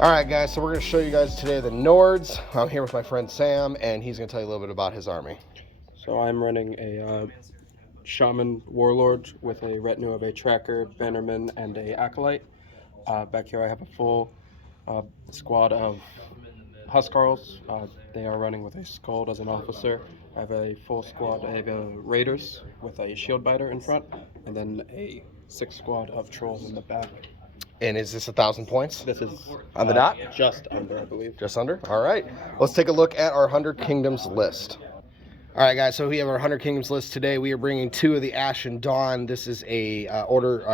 All right, guys, so we're going to show you guys today the Nords. I'm here with my friend Sam, and he's going to tell you a little bit about his army. So I'm running a shaman warlord with a retinue of a tracker, bannerman, and a acolyte. Back here I have a full squad of huskarls. They are running with a skald as an officer. I have a full squad of raiders with a shield biter in front, and then a 6 squad of trolls in the back. And is this 1,000 points? This is on the dot? Just under, I believe. Just under? All right. Let's take a look at our 100 Kingdoms list. All right, guys, so we have our 100 Kingdoms list today. We are bringing 2 of the Ashen Dawn. This is a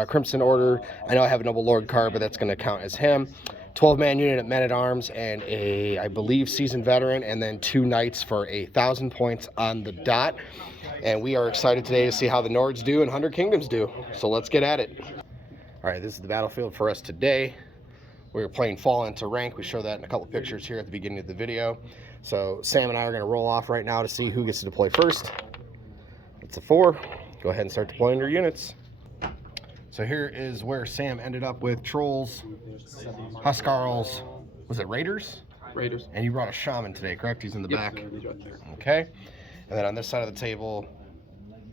Crimson Order. I know I have a Noble Lord card, but that's going to count as him. 12-man unit at Men-at-Arms and a, I believe, seasoned veteran, and then 2 knights for 1,000 points on the dot. And we are excited today to see how the Nords do and 100 Kingdoms do. So let's get at it. All right, this is the battlefield for us today. We're playing Fall into Rank. We show that in a couple pictures here at the beginning of the video. So Sam and I are going to roll off right now to see who gets to deploy first. It's a 4. Go ahead and start deploying your units. So here is where Sam ended up with Trolls, Huskarls, was it Raiders? Raiders. And you brought a Shaman today, correct? He's in the back. He's right there. Okay. And then on this side of the table,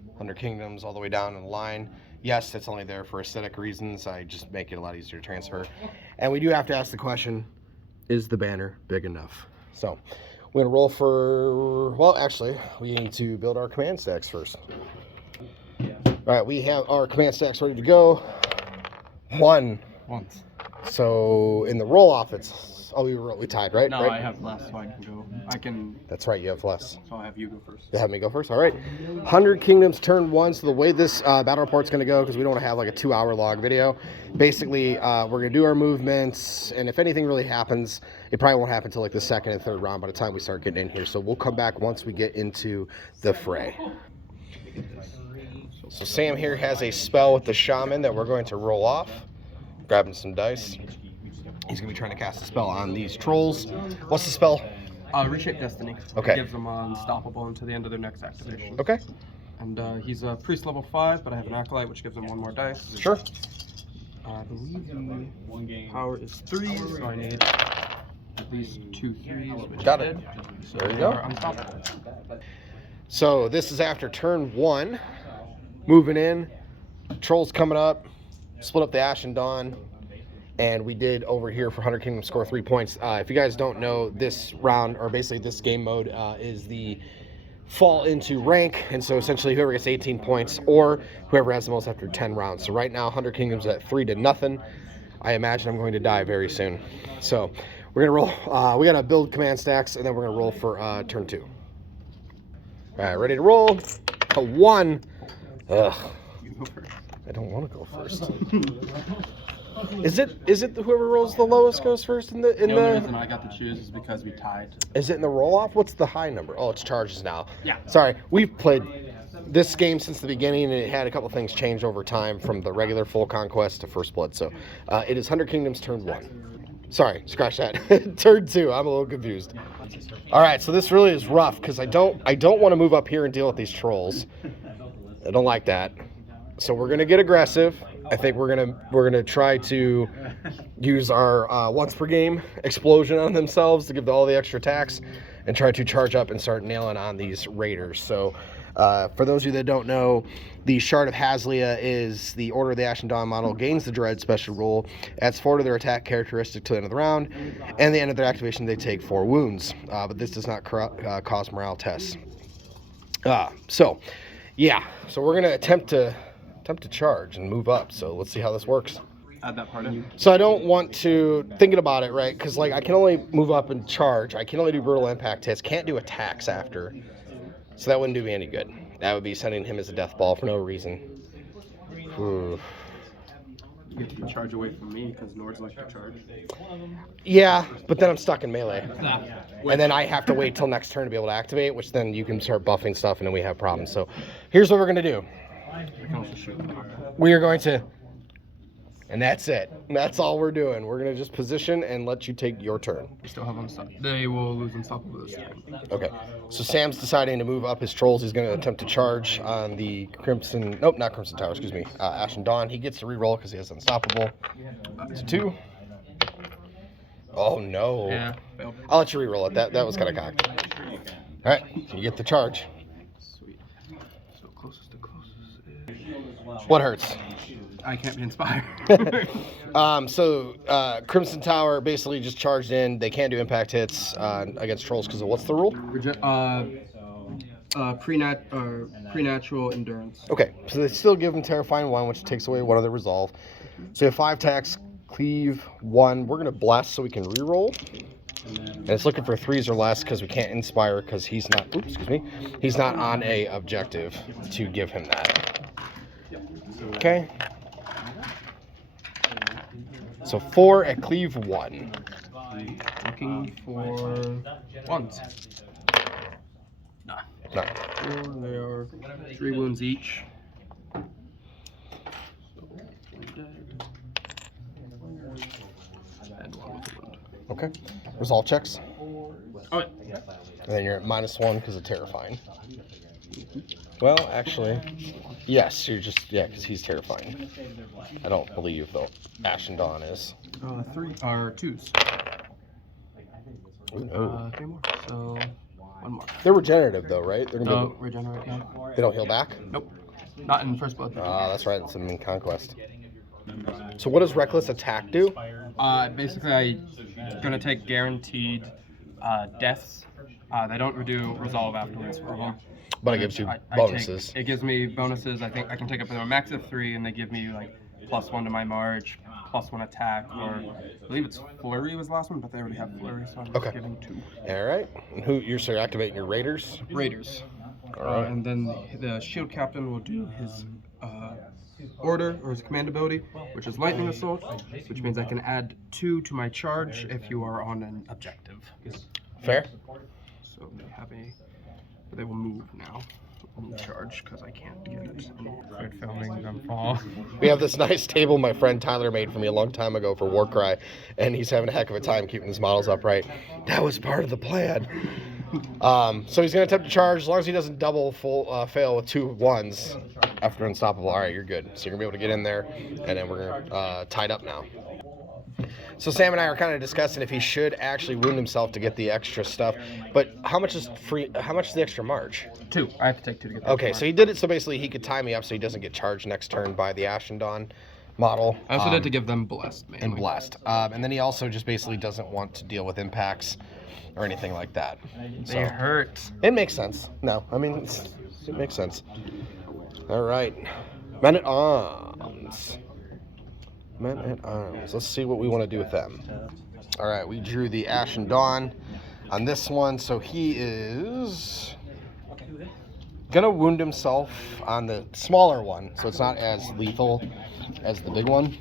100 Kingdoms all the way down in the line. Yes, it's only there for aesthetic reasons. I just make it a lot easier to transfer. And we do have to ask the question, is the banner big enough? So we're going to roll for, well, actually, we need to build our command stacks first. All right, we have our command stacks ready to go. Once. So in the roll-off, it's, oh, we tied, right? No, right? I have less, so I can go. That's right, you have less. So I'll have you go first. You have me go first? All right. 100 Kingdoms turn 1. So the way this battle report's going to go, because we don't want to have like a 2-hour log video, basically we're going to do our movements, and if anything really happens, it probably won't happen until like the 2nd and 3rd round by the time we start getting in here. So we'll come back once we get into the fray. So Sam here has a spell with the Shaman that we're going to roll off. Grabbing some dice. He's going to be trying to cast a spell on these trolls. What's the spell? Reshape Destiny. Okay. It gives them unstoppable until the end of their next activation. Okay. And he's a priest level 5, but I have an acolyte which gives him 1 more dice. Sure. I believe the power is 3, so I need at least 2 3s. Which Got I it. did. So There you they go. are unstoppable. So this is after turn 1. Moving in. Trolls coming up. Split up the Ashen Dawn. And we did over here for 100 Kingdoms score 3 points. If you guys don't know, this round, or basically this game mode, is the fall into rank. And so essentially whoever gets 18 points or whoever has the most after 10 rounds. So right now 100 Kingdoms at 3-0. I imagine I'm going to die very soon. So we're going to roll. We got to build command stacks, and then we're going to roll for turn 2. All right, ready to roll. A 1. Ugh. You go first. I don't want to go first. Is it whoever rolls the lowest goes first in the The only reason I got to choose is because we tied. Is it in the roll off? What's the high number? Oh, it's charges now. Yeah. Sorry, we've played this game since the beginning, and it had a couple things change over time from the regular full Conquest to First Blood. So it is 100 Kingdoms turn 1. Sorry, scratch that. Turn 2. I'm a little confused. All right, so this really is rough because I don't want to move up here and deal with these trolls. I don't like that. So we're gonna get aggressive. I think we're gonna try to use our once per game explosion on themselves to give all the extra attacks and try to charge up and start nailing on these raiders. So for those of you that don't know, the Shard of Hazlia is the Order of the Ashen Dawn model, gains the Dread special rule, adds 4 to their attack characteristic to the end of the round, and at the end of their activation they take 4 wounds. But this does not cause morale tests. So we're gonna attempt to charge and move up. So let's see how this works. Add that part in. So I don't want to, thinking about it, right? Because like I can only move up and charge. I can only do brutal impact hits. Can't do attacks after. So that wouldn't do me any good. That would be sending him as a death ball for no reason. You get to charge away from me because Nords like to charge. Yeah, but then I'm stuck in melee. Wait. And then I have to wait till next turn to be able to activate, which then you can start buffing stuff and then we have problems. So here's what we're going to do. We can also shoot the car. We are going to, and that's it. That's all we're doing. We're going to just position and let you take your turn. We still have unstoppable. They will lose unstoppable this turn. Okay. So Sam's deciding to move up his trolls. He's going to attempt to charge on the Crimson, nope, not Crimson Tower, excuse me, Ashen Dawn. He gets to reroll because he has unstoppable. It's a 2. Oh no. Yeah. Failed. I'll let you reroll it. That was kind of cocked. All right, you get the charge. Sweet. So closest to closest is... What hurts? I can't be inspired. Crimson Tower basically just charged in. They can't do impact hits against trolls because of what's the rule? Preternatural endurance. Okay, so they still give them Terrifying 1, which takes away one of their resolve. So you have 5 attacks, cleave 1. We're gonna blast so we can reroll. And it's looking for 3s or less because we can't inspire because he's not. Oops, excuse me. He's not on a objective to give him that. Okay. So 4 at cleave 1. Looking for ones. No. No. They are 3 wounds each. And 1 with a wound. Okay. Resolve checks. Oh, And then you're at -1 because of terrifying. Well, actually, yes, you're just, because he's terrifying. I don't believe, though, Ashen Dawn is. 3 are 2s. Ooh, no. 3 more. So 1 more. They're regenerative, though, right? They're gonna Oh, regenerate, yeah. they don't heal back? Nope. Not in First Blood. Ah, that's right. It's in Conquest. So what does Reckless Attack do? Basically, I'm gonna take guaranteed deaths. They don't redo resolve afterwards for them. But it gives you I bonuses. It gives me bonuses. I think I can take up to a max of 3, and they give me like +1 to my March, +1 attack, or I believe it's Flurry was the last one, but they already have Flurry, so I'm just giving 2. All right. And you're activating your Raiders? Raiders. All right. And then the Shield Captain will do his order or his command ability, which is Lightning Assault, which means I can add 2 to my charge if you are on an objective. Fair. So they will move now. Move charge because I can't get it. Quit filming them fall. We have this nice table my friend Tyler made for me a long time ago for Warcry, and he's having a heck of a time keeping his models upright. That was part of the plan. So he's going to attempt to charge as long as he doesn't double fail with 2 1s after Unstoppable. All right, you're good. So you're going to be able to get in there, and then we're going to tied up now. So Sam and I are kind of discussing if he should actually wound himself to get the extra stuff. But how much is the extra march? 2. I have to take 2 to get that. Okay, so he did it so basically he could tie me up so he doesn't get charged next turn by the Ashen Dawn model. I also did to give them blessed, mainly. And blessed. And then he also just basically doesn't want to deal with impacts or anything like that. So They hurt. it makes sense. No, I mean, it makes sense. All right. Men at Arms. Men at Arms. Let's see what we want to do with them. All right, we drew the Ashen Dawn on this one, so he is gonna wound himself on the smaller one, so it's not as lethal as the big one.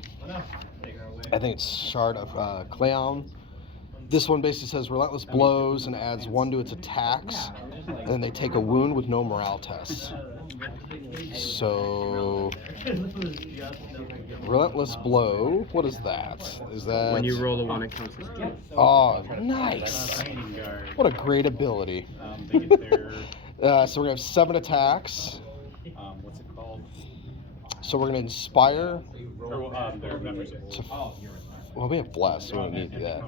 I think it's Shard of Cleon. This one basically says Relentless Blows and adds 1 to its attacks, and then they take a wound with no morale tests. So, Relentless Blow, what is that? Is that... When you roll a 1, it counts as 2. Oh, nice. What a great ability. So we're going to have 7 attacks. So we're going to Inspire. Well, we have Bless, so we don't need that.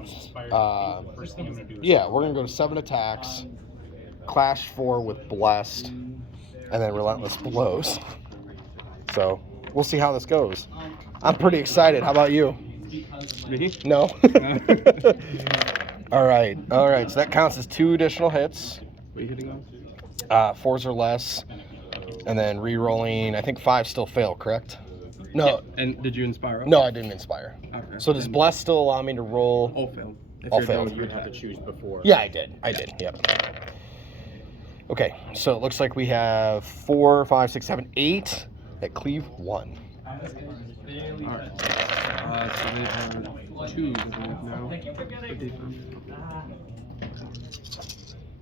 Yeah, we're going to go to 7 attacks, Clash 4 with Blessed, and then Relentless Blows. So we'll see how this goes. I'm pretty excited. How about you? Me? No? All right. So that counts as 2 additional hits. What are you hitting on? 4s or less. And then re-rolling, I think 5 still fail, correct? No. Yeah. And did you inspire up? No, I didn't inspire. Okay. So does Bless still allow me to roll? All failed. If All you're failed. doing- You would have to choose before. Yeah, I did. Yep. Okay, so it looks like we have 4, 5, 6, 7, 8 at cleave 1. Alright. So they are 2 I believe now. For defense.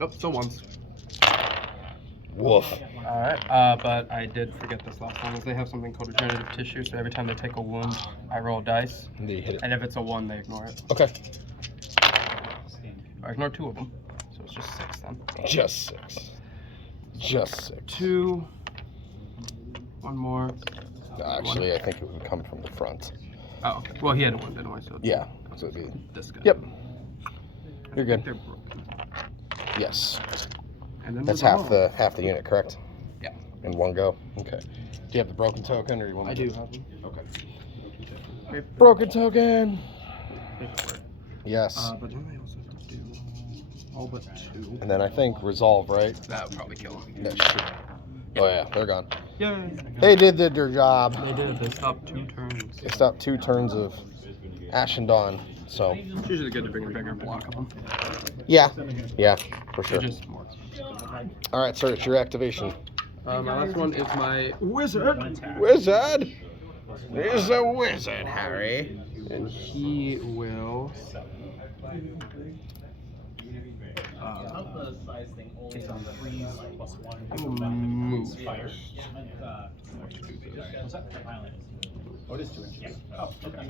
Nope, still 1s. Woof. Alright, but I did forget this last one, is they have something called regenerative tissue, so every time they take a wound, I roll a dice, They hit it. and if it's a 1, they ignore it. Okay. I ignore 2 of them, so it's just 6 then. Just 6. 2. 1 more. Actually, I think it would come from the front. Oh, okay. Well, he had a 1 anyway, so it's Yeah. So it'd be. this guy. Yep. You're good. They're broken. Yes. And then That's resolve. half the unit, correct? Yeah. In one go. Okay. Do you have the broken token, or you want? I do have them. Okay. Broken token. Paperwork. Yes. But then I also have to do all but 2. And then I think resolve, right? That would probably kill him. That should. Oh yeah, they're gone. Yeah. They did their job. They did. They stopped 2 turns. They stopped 2 turns of Ash and Dawn. So. It's usually good to bring a bigger block of them. Yeah. Yeah, for sure. They're just more expensive. All right, sir. It's your activation. My last one is my wizard. Wizard. He's a wizard, Harry. And he will. He will move. Oh, it is 2 inches. Oh, okay.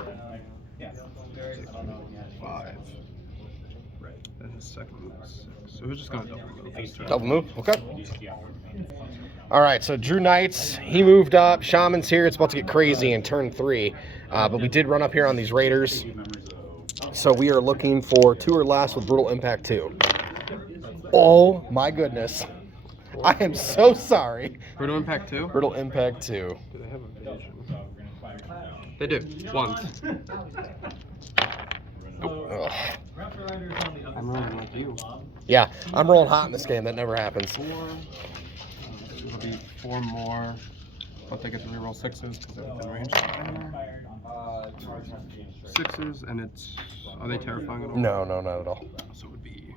Yeah. 5. Right. Then his second move is 6. So we're just gonna double move. this turn. Double move. Okay. All right. So Drew Knights, he moved up. Shaman's here. It's about to get crazy in turn 3. But we did run up here on these Raiders. So we are looking for 2 or less with Brutal Impact 2. Oh my goodness. I am so sorry. Brutal Impact 2? Brutal Impact 2. Do they have evasion? They do. Once. Ugh. I'm rolling like you. Yeah, I'm rolling hot in this game. That never happens. 4. It'll be 4 more. But they get to reroll 6s because they're within range. 6s, and it's. Are they terrifying at all? No, not at all. So it would be.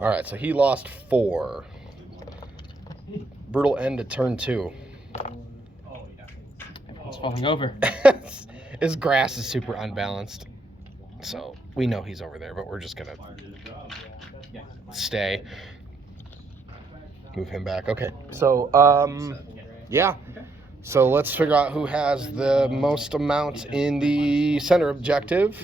All right, so he lost 4. Brutal end to turn 2. It's falling over. His grass is super unbalanced. So we know he's over there, but we're just going to stay. Move him back. Okay. So, yeah. So let's figure out who has the most amount in the center objective,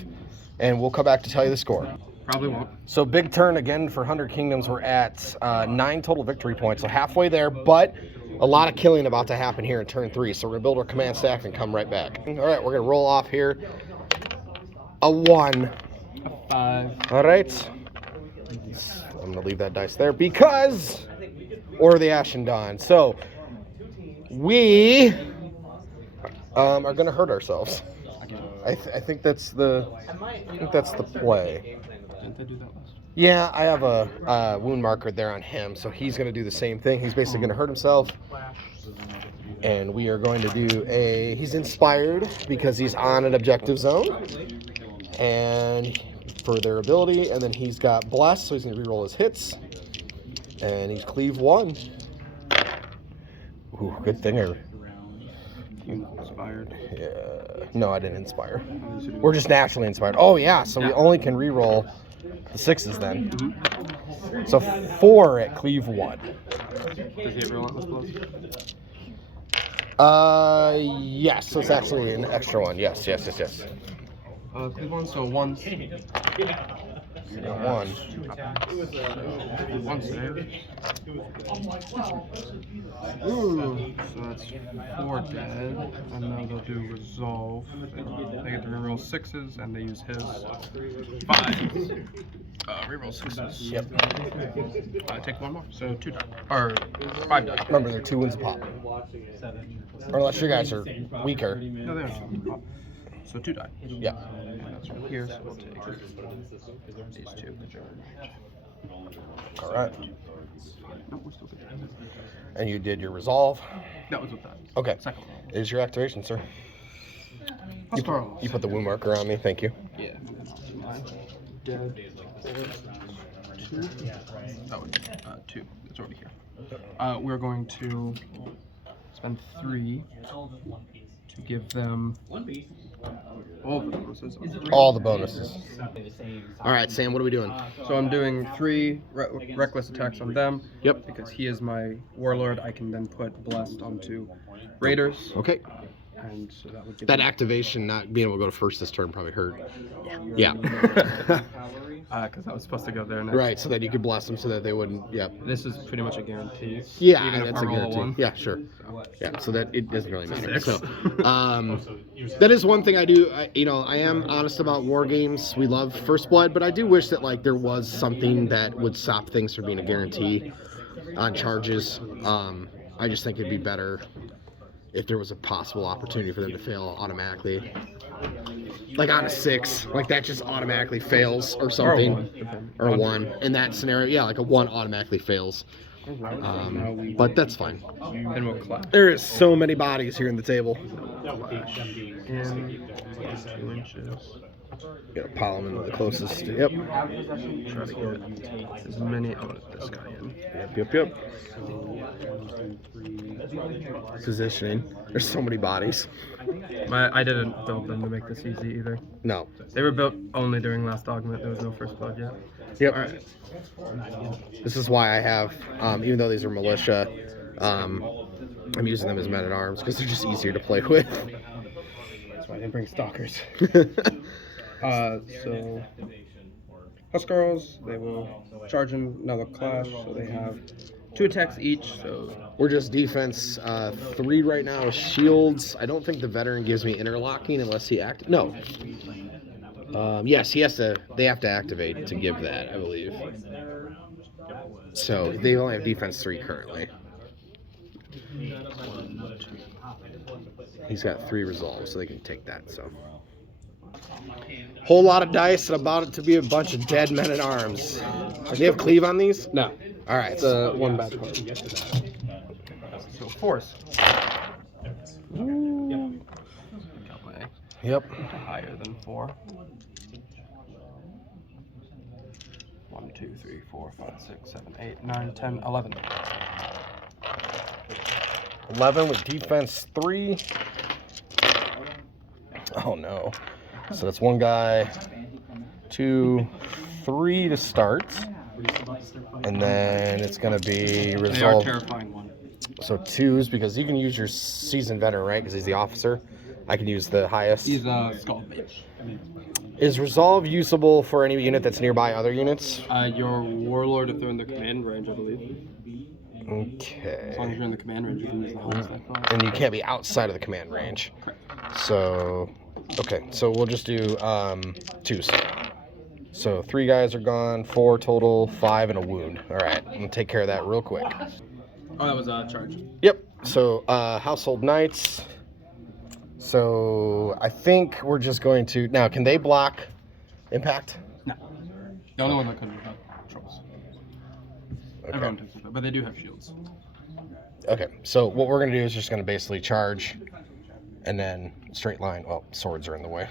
and we'll come back to tell you the score. Probably won't. So big turn again for 100 Kingdoms. We're at 9 total victory points, so halfway there, but a lot of killing about to happen here in turn 3. So we're gonna build our command stack and come right back. All right, we're gonna roll off here. A 1. A 5. All right. I'm gonna leave that dice there because, or the Ashen Dawn. So we are gonna hurt ourselves. I think that's the play. Didn't they do that last? Yeah, I have a wound marker there on him, so he's going to do the same thing. He's basically going to hurt himself, and we are going to do a... He's inspired because he's on an objective zone, and for their ability, and then he's got Bless, so he's going to reroll his hits, and he's Cleave 1. Ooh, good thing I... You inspired. Yeah. No, I didn't inspire. We're just naturally inspired. Oh, yeah, so we only can reroll the 6s then. Mm-hmm. So 4 at Cleave 1. Does he have relentless blows? Yes, so it's actually an extra one. Yes. Cleave 1, so 1. 1. 1 save. Ooh, so that's 4 dead, and now they'll do resolve. They get to reroll 6s, and they use his 5s. Reroll 6s. Yep. Take 1 more, so 2 die. Or 5 die. Remember, they're 2 wins a pop. Or unless you guys are weaker. No, they are. So 2 die. Yeah. And that's right here, so we'll take these 2. All right. No, we're still good. And you did your resolve. That was with that. Okay. Second roll. Is your activation, sir? You put the wound marker on me. Thank you. Yeah. Dead. 2. That would be 2. It's already here. We're going to spend 3 to give them all the bonuses. All the bonuses. All right, Sam, what are we doing? So I'm doing 3 reckless attacks on them. Yep. Because he is my warlord, I can then put blessed onto raiders. Okay. and so that would give That them- activation, not being able to go to first this turn, probably hurt. Yeah. because I was supposed to go there next. Right, so that you could bless them so that they wouldn't. Yep. This is pretty much a guarantee. Yeah, Even if that's I a roll guarantee. one. Yeah, sure. Yeah, so that it doesn't really matter. Six. So, that is one thing I do. I am honest about war games. We love First Blood, but I do wish that like there was something that would stop things from being a guarantee on charges. I just think it'd be better if there was a possible opportunity for them to fail automatically. Like on a 6, like that just automatically fails or something. Or a 1. In that scenario, yeah, like a 1 automatically fails. But that's fine. Then we'll clash. There is so many bodies here in the table. In 2 inches. Gotta pile them into the closest. Yep. Try to get as many. I'll let this guy in. Yep. Positioning. There's so many bodies. I didn't build them to make this easy either. No. They were built only during last augment. There was no First Blood yet. Yep. Alright. This is why I have, even though these are militia, I'm using them as men-at-arms because they're just easier to play with. That's why they bring stalkers. So Huskarls, they will charge in another clash, so they have 2 attacks each, so We're just defense 3 right now. Shields. I don't think the veteran gives me interlocking unless he No. Yes, he has to. They have to activate to give that, I believe. So they only have defense 3 currently. He's got 3 resolves, so they can take that. So whole lot of dice and about it to be a bunch of dead men at arms. Do you have cleave on these? no. All right. It's a 1 bad card. So force. Ooh. Got my Yep. higher than 4. 1, 2, 3, 4, 5, 6, 7, 8, 9, 10, 11. 11 with defense 3. Oh no. So that's 1 guy, 2, 3 to start. And then it's going to be They are resolve. terrifying 1. So 2s because you can use your seasoned veteran, right? Because he's the officer. I can use the highest. He's a skull mage. Is resolve usable for any unit that's nearby other units? Your warlord, if they're in the command range, I believe. Okay. As long as you're in the command range, you can use the highest class. And you can't be outside of the command range. So, okay. So we'll just do 2s. So 3 guys are gone, 4 total, 5 and a wound. All right, I'm gonna take care of that real quick. Oh, that was a charge. Yep. So household knights. So I think we're just going to now. Can they block impact? No. The only one that couldn't have trolls. Everyone Okay. takes it, but they do have shields. Okay. So what we're gonna do is just gonna basically charge, and then straight line. Well, swords are in the way.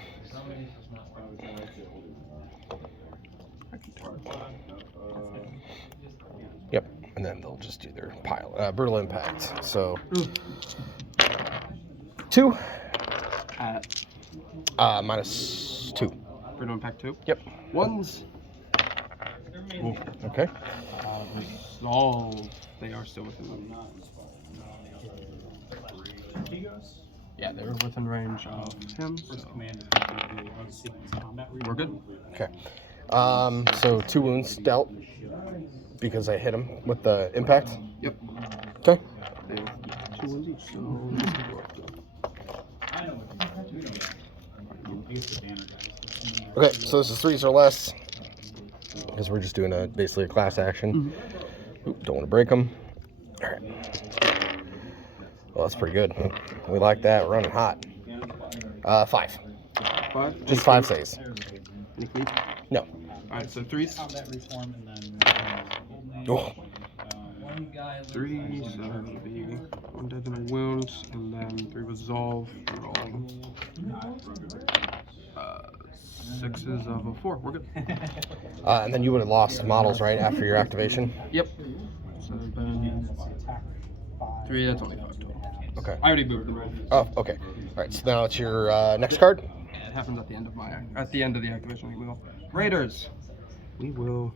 Yep. And then they'll just do their pile. Brutal impact. So 2. At Minus 2. Brutal Impact 2. Yep. 1s. Ooh. Okay. Resolve. They are still within them. Yeah, they were within range of him, so we're good. Okay. So 2 wounds dealt because I hit him with the impact. Yep. Okay. They have 2 wounds each, so this could go up to. Okay. So this is 3s or less because we're just doing basically a class action. Oop, don't want to break them. All right. Well, that's pretty good. We like that. We're running hot. 5. 5? Just 5 saves. Any cleave? No. Alright, so 3s. Oh. 3, so that would be 1 dead and a wound, and then 3 resolve, rolling 6s of a 4. We're good. And then you would have lost models, right, after your activation? Yep. So then 3, that's only 5 total. Okay. I already moved them. Oh, okay. All right, so now it's your next card. It happens at the end of the activation. We will Raiders. We will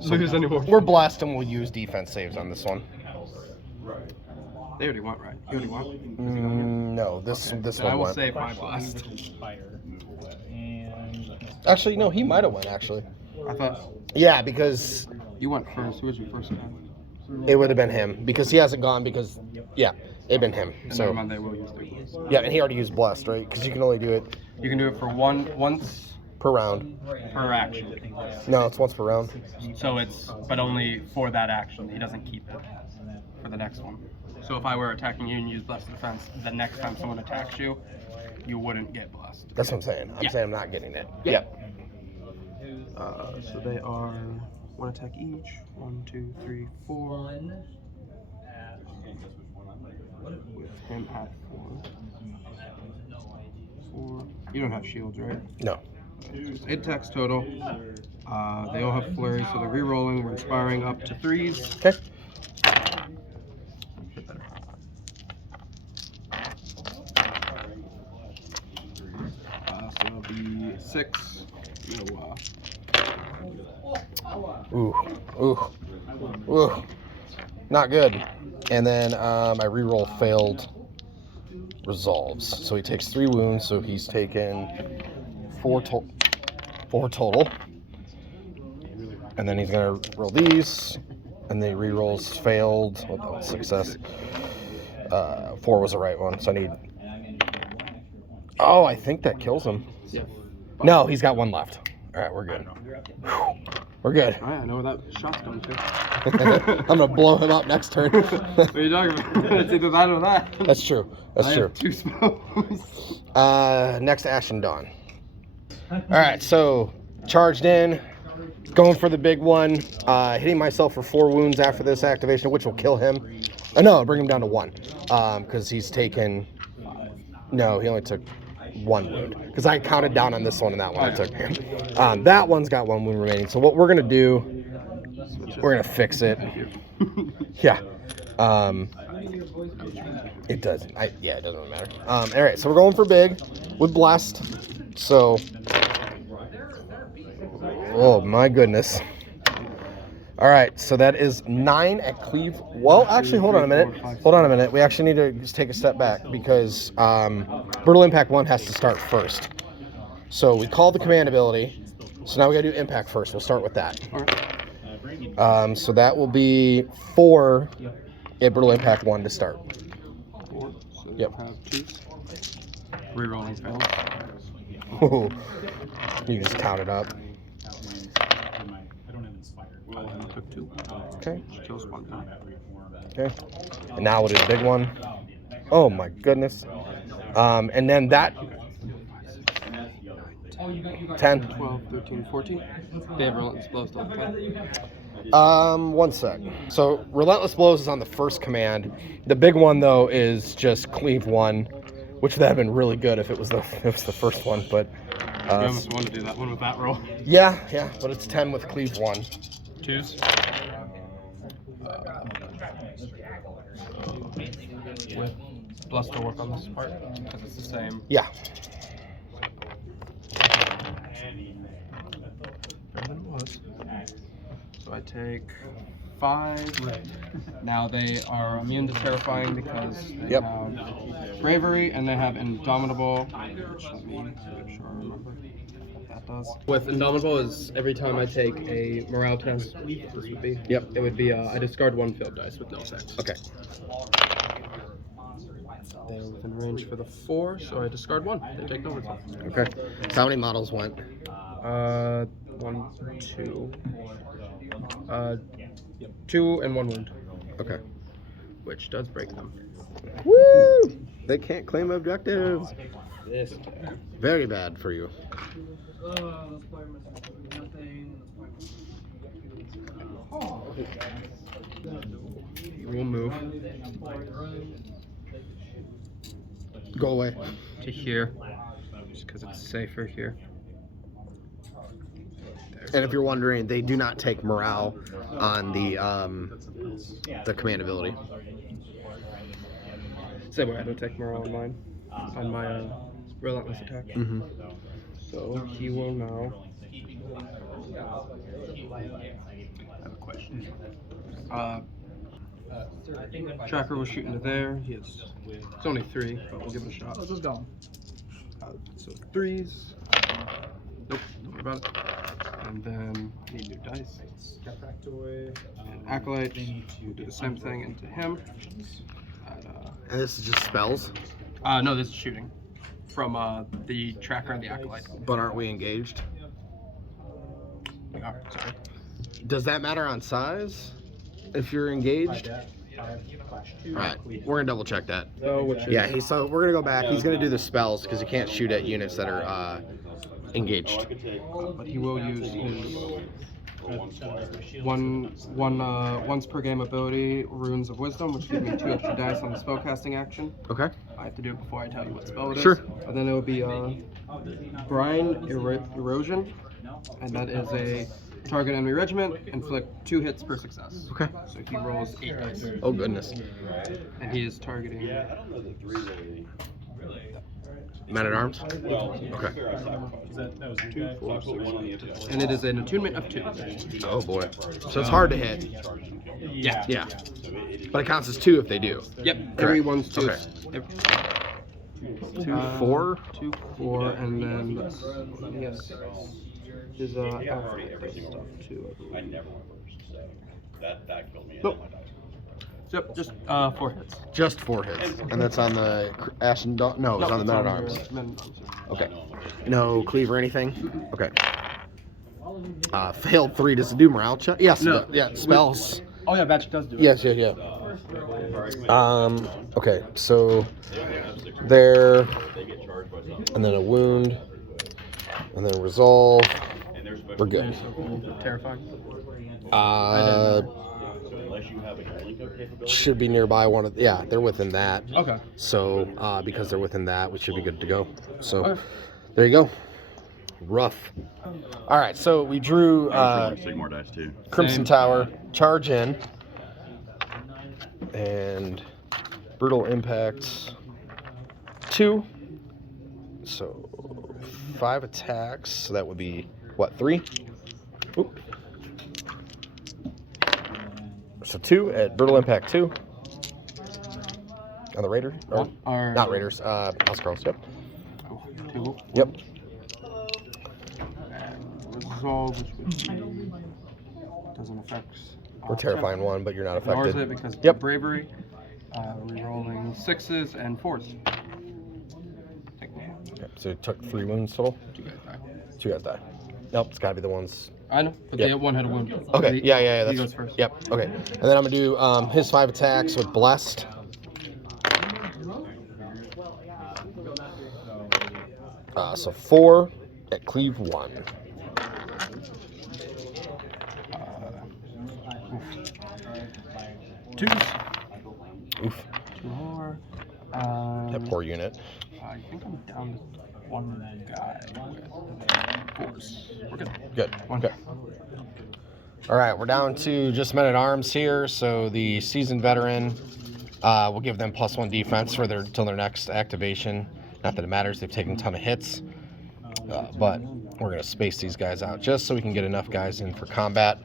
lose anymore. We're blessed and we'll use defense saves on this one. They already went, right? You already went? No, this I one will went. save my blast. Actually, no, he might have went, actually. I thought Yeah, because you went first. Who was your first guy? it would have been him. Because he hasn't gone because, yeah, it'd been him. And So, never mind, they will use their blast. yeah, and he already used Blessed, right? Because you can only do it You can do it for once per round. per action. No, it's once per round. So it's, but only for that action. He doesn't keep it for the next one. So if I were attacking you and use Blessed Defense, the next time someone attacks you, you wouldn't get blessed. That's what I'm saying. I'm Yeah. saying I'm not getting it. Yeah. Yep. So they are one attack each. 1, 2, 3, 4. With him at 4. 4. You don't have shields, right? No. 8 attacks total. They all have flurry, so they're re-rolling. We're inspiring up to 3s. Okay. So it'll be 6. No, Ooh. Ooh. Ooh. Not good. And then I reroll failed resolves. So he takes 3 wounds, so he's taken 4 total. And then he's gonna roll these, and then he rerolls failed. Oh, that was success. 4 was the right one, so I need. Oh, I think that kills him. yeah. No, he's got 1 left. All right, we're good. Whew. We're good. Alright, I know where that shot's going to. I'm gonna blow him up next turn. What are you talking about? It's either that or that. That's true. That's I true. have 2 smokes. Next Ashen Dawn. All right, so charged in, going for the big one, hitting myself for 4 wounds after this activation, which will kill him. Oh, no, bring him down to 1, because he's taken. No, he only took 1 wound, because I counted down on this one and that one I took. That one's got 1 wound remaining. So what we're gonna do, we're gonna fix it. Yeah. It doesn't. Yeah, it doesn't really matter. All right, so we're going for big with blast. So, oh my goodness. All right, so that is 9 at cleave. Well, actually, hold on a minute. Hold on a minute. We actually need to just take a step back because Brutal Impact 1 has to start first. So we called the command ability. So now we gotta do Impact first. We'll start with that. So that will be 4 at Brutal Impact 1 to start. 4. So Yep. have 2s. Rerolling fails. You just count it up. Took 2. Okay. Kills 1 guy. Okay. And now we'll do the big one. Oh my goodness. And then that 10. 12, 13, 14. They have relentless blows, don't they? 1 sec. So Relentless Blows is on the first command. The big one though is just cleave 1, which would have been really good if it was the first one, but You almost want to do that one with that roll. yeah, but it's 10 with cleave 1. 2s. With Bless to work on this part because it's the same. Yeah. Better than it was. So I take 5. Now they are immune to terrifying because they Yep. have bravery and they have indomitable. Which let me make sure I remember what that does. With indomitable is every time I take a morale test, this would be. Yep. It would be I discard 1 failed dice with no effects. Okay. They're within range for the 4, so I discard 1. They take no effect. Okay. So how many models went? 1, 2. 2 and 1 wound, Okay. which does break them. Woo! They can't claim objectives. This. Very bad for you. We'll move Go away. to here, just because it's safer here. And if you're wondering, they do not take morale on the command ability. Same way, I don't take morale on mine, on my relentless attack. Mm-hmm. So he will now. I have a question. Tracker was shooting to there. It's only 3, but we'll give it a shot. Let's just go. So 3s. Nope, don't worry about it. And then need new dice. And Acolyte. We'll do the same thing into him. And this is just spells, No, this is shooting from the Tracker and the Acolyte. but aren't we engaged? We are, sorry. Does that matter on size? If you're engaged? Alright, we're gonna double check that. So, which is, Yeah, so we're gonna go back. He's gonna do the spells because he can't shoot at units that are engaged. but he will use his once per game ability, Runes of Wisdom, which gives me 2 extra dice on the spellcasting action. Okay. I have to do it before I tell you what spell it is. Sure. And then it will be Brine Erosion, and that is a target enemy regiment, inflict 2 hits per success. Okay. So he rolls 8 dice, Oh goodness. and he is targeting. Men at arms? Okay. That was 2, 4, 6, and it is an attunement of 2. Oh boy. So it's hard to hit. Yeah. Yeah. But it counts as 2 if they do. Yep. Correct. Everyone's 2. Okay. Yep. 2, 4. 2, 4, and then yes, his alphabet does stuff too. I never went first, so that killed me. Nope. Yep, just 4 hits. Just 4 hits. And that's on the Ashen Dawn? No, it's on the Men at Arms. Okay. No cleave or anything? Okay. Failed 3. Does it do morale check? Yes. No. Yeah, spells. Oh yeah, magic does do it. Yes, yeah. Okay, so there, and then a wound, and then resolve. We're good. Terrifying. Should be nearby one of, yeah, they're within that. Okay. So, because they're within that, we should be good to go. So, Okay. there you go. Rough. All right, so we drew Sigmar dice too. Crimson Same. Tower, charge in, and brutal impacts 2. So 5 attacks. So that would be what, 3? Oop. So 2 at brutal impact 2 on the Raider. Or, not Raiders. House Girls. Yep. 2. Yep. And resolve, which would be doesn't affect. We're terrifying 1, but you're not Ignores affected. it because of Yep. bravery. Rerolling 6s and 4s. Okay, so it took 3 wounds total. 2 guys die. 2 guys die. Nope, it's got to be the ones. I know, but Yep. they one had a wound. Okay, yeah, He that's goes first. Yep, okay. And then I'm gonna do his 5 attacks with blessed. So 4 at cleave 1. Twos. Oof, 2 more. that poor unit. I think I'm down to 1 guy with 4s. We're good. Good. One. Okay. All right, we're down to just men at arms here. So the seasoned veteran, we'll give them +1 defense for their till their next activation. Not that it matters; they've taken a ton of hits, but we're gonna space these guys out just so we can get enough guys in for combat.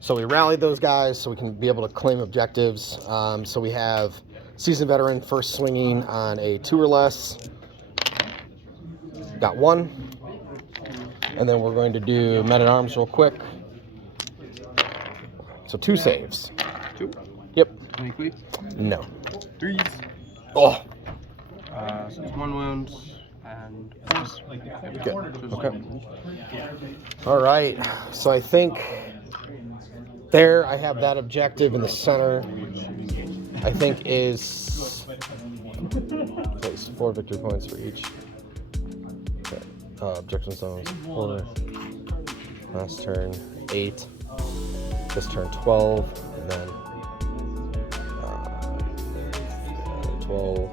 So we rallied those guys so we can be able to claim objectives. So we have seasoned veteran first swinging on a 2 or less. Got 1. And then we're going to do men at arms real quick. So 2 saves. 2. Yep. Any cleave? No. 3s. Oh. So it's 1 wound and 4s. Good. Okay. All right. So I think there I have that objective in the center. I think is place 4 victory points for each. Okay. Objection zones 4. Last turn 8. This turn 12, and then 12,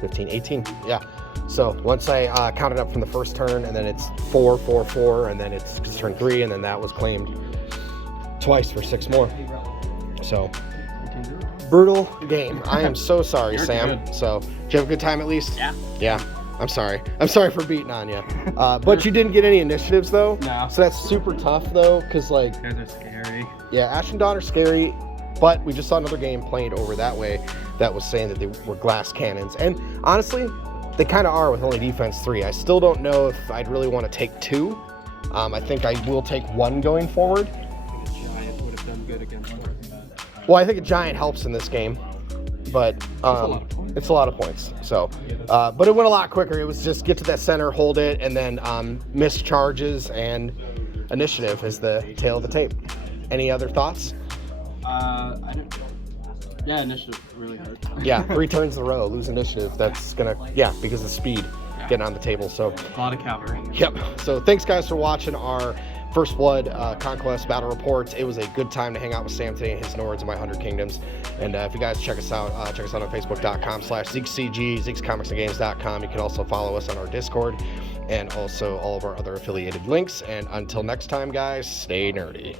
15, 18. Yeah. So once I count it up from the first turn, and then it's 4, 4, 4, and then it's turn 3, and then that was claimed twice for 6 more. So brutal game. I am so sorry, You're Sam. good. So did you have a good time at least? Yeah. Yeah. I'm sorry. I'm sorry for beating on you. But you didn't get any initiatives though. No. So that's super tough though, because like, Guys are scary. yeah, Ashen Dawn are scary. But we just saw another game played over that way that was saying that they were glass cannons. And honestly, they kind of are with only defense 3. I still don't know if I'd really want to take 2. I think I will take 1 going forward. I think a giant would have done good against her. Well, I think a giant helps in this game, but it's a lot of points. So, but it went a lot quicker. It was just get to that center, hold it, and then miss charges and initiative is the tail of the tape. Any other thoughts? I didn't. Yeah, initiative really hurt. Yeah, 3 turns in a row, lose initiative. That's gonna, because of speed getting on the table. So, A lot of cavalry. yep. So thanks guys for watching our First Blood Conquest battle reports. It was a good time to hang out with Sam today and his Nords and my 100 Kingdoms. And if you guys check us out on Facebook.com/ZekeCG, ZekeComicsandGames.com. You can also follow us on our Discord and also all of our other affiliated links. And until next time, guys, stay nerdy.